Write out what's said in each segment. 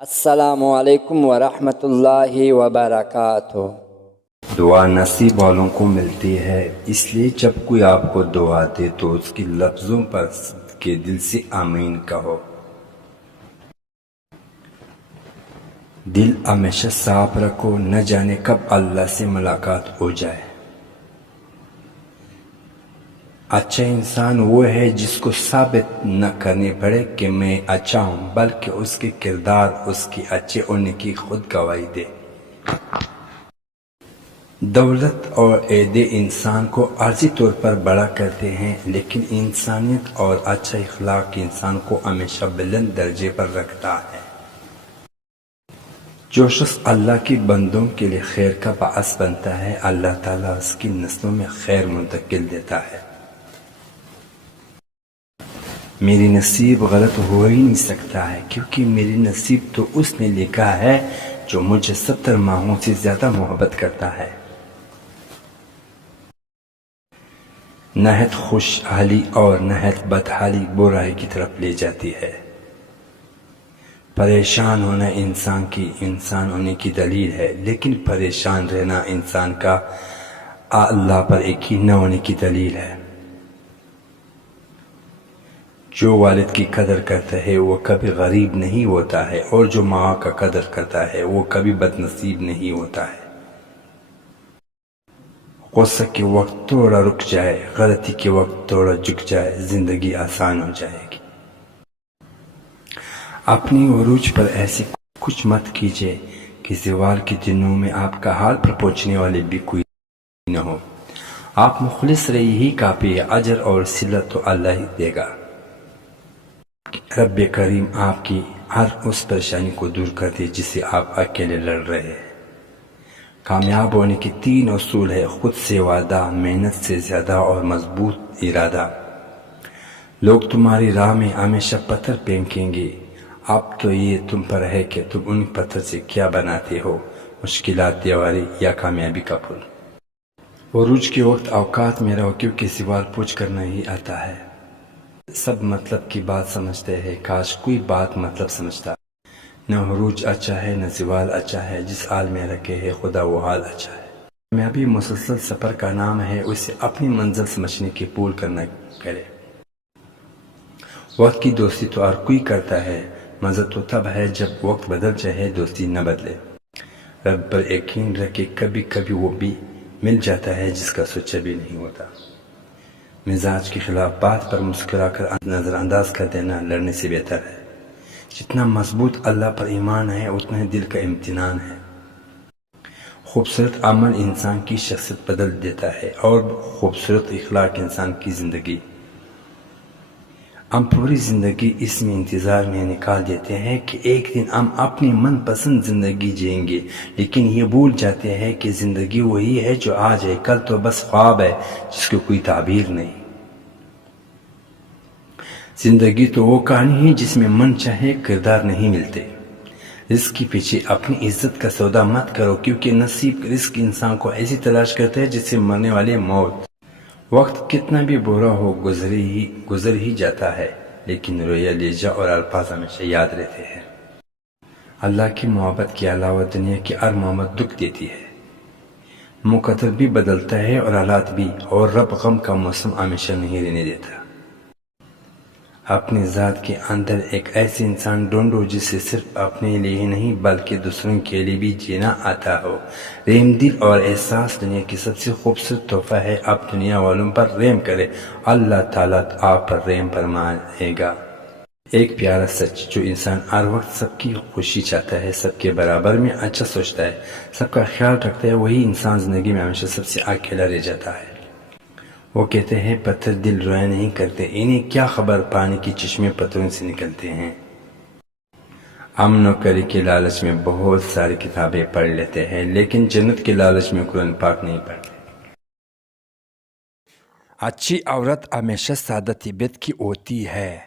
السلام علیکم ورحمۃ اللہ وبرکاتہ۔ دعا نصیب والوں کو ملتی ہے، اس لیے جب کوئی آپ کو دعا دے تو اس کے لفظوں پر کے دل سے آمین کہو۔ دل ہمیشہ صاف رکھو، نہ جانے کب اللہ سے ملاقات ہو جائے۔ اچھا انسان وہ ہے جس کو ثابت نہ کرنی پڑے کہ میں اچھا ہوں، بلکہ اس کے کردار اس کے اچھے ہونے کی خود گواہی دے۔ دولت اور عہدے انسان کو عارضی طور پر بڑا کرتے ہیں، لیکن انسانیت اور اچھا اخلاق انسان کو ہمیشہ بلند درجے پر رکھتا ہے۔ جو شخص اللہ کی بندوں کے لیے خیر کا باعث بنتا ہے، اللہ تعالیٰ اس کی نسلوں میں خیر منتقل دیتا ہے۔ میری نصیب غلط ہو ہی نہیں سکتا ہے، کیونکہ میری نصیب تو اس نے لکھا ہے جو مجھے 70 ماہوں سے زیادہ محبت کرتا ہے۔ نہایت خوشحالی اور نہایت بدحالی برائی کی طرف لے جاتی ہے۔ پریشان ہونا انسان ہونے کی دلیل ہے، لیکن پریشان رہنا انسان کا اللہ پر یقین نہ ہونے کی دلیل ہے۔ جو والد کی قدر کرتا ہے وہ کبھی غریب نہیں ہوتا ہے، اور جو ماں کا قدر کرتا ہے وہ کبھی بد نصیب نہیں ہوتا ہے۔ غصہ کے وقت تھوڑا رک جائے، غلطی کے وقت تھوڑا جھک جائے، زندگی آسان ہو جائے گی۔ اپنی عروج پر ایسے کچھ مت کیجیے کہ زوال کے دنوں میں آپ کا حال پر پہنچنے والے بھی کوئی نہ ہو۔ آپ مخلص رہی ہی کافی ہے، اجر اور صلت تو اللہ ہی دے گا۔ رب کریم آپ کی ہر اس پریشانی کو دور کر دے جسے آپ اکیلے لڑ رہے ہیں۔ کامیاب ہونے کے 3 اصول ہے: خود سے وعدہ، محنت سے زیادہ اور مضبوط ارادہ۔ لوگ تمہاری راہ میں ہمیشہ پتھر پھینکیں گے، اب تو یہ تم پر ہے کہ تم ان پتھر سے کیا بناتے ہو، مشکلات، دیواری یا کامیابی کا پل۔ عروج کے وقت اوقات میں رہو، کیونکہ زوال پوچھ کر نہیں آتا ہے۔ سب مطلب کی بات سمجھتے ہیں، کاش کوئی بات مطلب سمجھتا۔ نہ عروج اچھا ہے نہ زوال اچھا ہے، جس حال میں رکھے ہے خدا وہ حال اچھا ہے۔ کامیابی مسلسل سفر کا نام ہے، اسے اپنی منزل سمجھنے کی بھول کرنا کرے۔ وقت کی دوستی تو ہر کوئی کرتا ہے، مزہ تو تب ہے جب وقت بدل جائے، دوستی نہ بدلے۔ رب پر یقین رکھے، کبھی کبھی وہ بھی مل جاتا ہے جس کا سوچا بھی نہیں ہوتا۔ مزاج کے خلاف بات پر مسکرا کر نظر انداز کر دینا لڑنے سے بہتر ہے۔ جتنا مضبوط اللہ پر ایمان ہے اتنا ہی دل کا امتنان ہے۔ خوبصورت عمل انسان کی شخصیت بدل دیتا ہے، اور خوبصورت اخلاق انسان کی زندگی۔ ہم پوری زندگی اس میں انتظار میں نکال دیتے ہیں کہ ایک دن ہم اپنی من پسند زندگی جئیں گے، لیکن یہ بھول جاتے ہیں کہ زندگی وہی ہے جو آج ہے، کل تو بس خواب ہے جس کو کوئی تعبیر نہیں۔ زندگی تو وہ کہانی ہے جس میں من چاہے کردار نہیں ملتے۔ رزق کے پیچھے اپنی عزت کا سودا مت کرو، کیونکہ نصیب رزق انسان کو ایسی تلاش کرتا ہے جس سے مرنے والے موت۔ وقت کتنا بھی برا ہو گزر ہی جاتا ہے، لیکن رویہ لہجہ اور الفاظ ہمیشہ یاد رہتے ہیں۔ اللہ کی محبت کے علاوہ دنیا کی ہر محبت دکھ دیتی ہے۔ مقدر بھی بدلتا ہے اور حالات بھی، اور رب غم کا موسم ہمیشہ نہیں رہنے دیتا۔ اپنی ذات کے اندر ایک ایسے انسان ڈھونڈو جسے صرف اپنے لیے ہی نہیں بلکہ دوسروں کے لیے بھی جینا آتا ہو۔ رحم دل اور احساس دنیا کی سب سے خوبصورت تحفہ ہے۔ اب دنیا والوں پر رحم کرے، اللہ تعالیٰ آپ پر رحم فرمائے گا۔ ایک پیارا سچ: جو انسان ہر وقت سب کی خوشی چاہتا ہے، سب کے برابر میں اچھا سوچتا ہے، سب کا خیال رکھتا ہے، وہی انسان زندگی میں ہمیشہ سب سے اکیلا رہ جاتا ہے۔ وہ کہتے ہیں پتھر دل رویا نہیں کرتے، انہیں کیا خبر پانی کی چشمے پتھروں سے نکلتے ہیں۔ ہم نوکری کے لالچ میں بہت ساری کتابیں پڑھ لیتے ہیں، لیکن جنت کے لالچ میں قرآن پاک نہیں پڑھتے۔ اچھی عورت ہمیشہ سادہ طبیعت کی ہوتی ہے۔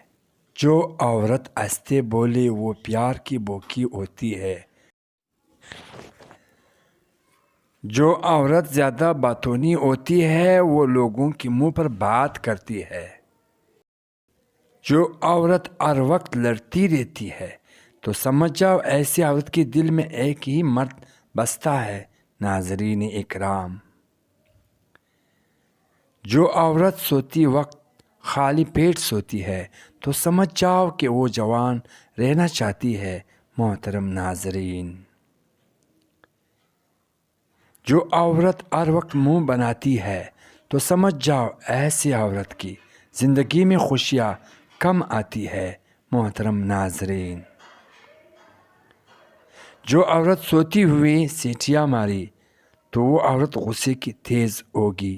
جو عورت ہنستے بولے وہ پیار کی بوکی ہوتی ہے۔ جو عورت زیادہ باتونی ہوتی ہے وہ لوگوں کے منہ پر بات کرتی ہے۔ جو عورت ہر وقت لڑتی رہتی ہے تو سمجھ جاؤ ایسی عورت کے دل میں ایک ہی مرد بستا ہے۔ ناظرین اکرام، جو عورت سوتی وقت خالی پیٹ سوتی ہے تو سمجھ جاؤ کہ وہ جوان رہنا چاہتی ہے۔ محترم ناظرین، جو عورت ہر وقت منہ بناتی ہے تو سمجھ جاؤ ایسی عورت کی زندگی میں خوشیاں کم آتی ہے۔ محترم ناظرین، جو عورت سوتی ہوئی سیٹیاں ماری تو وہ عورت غصے کی تیز ہوگی۔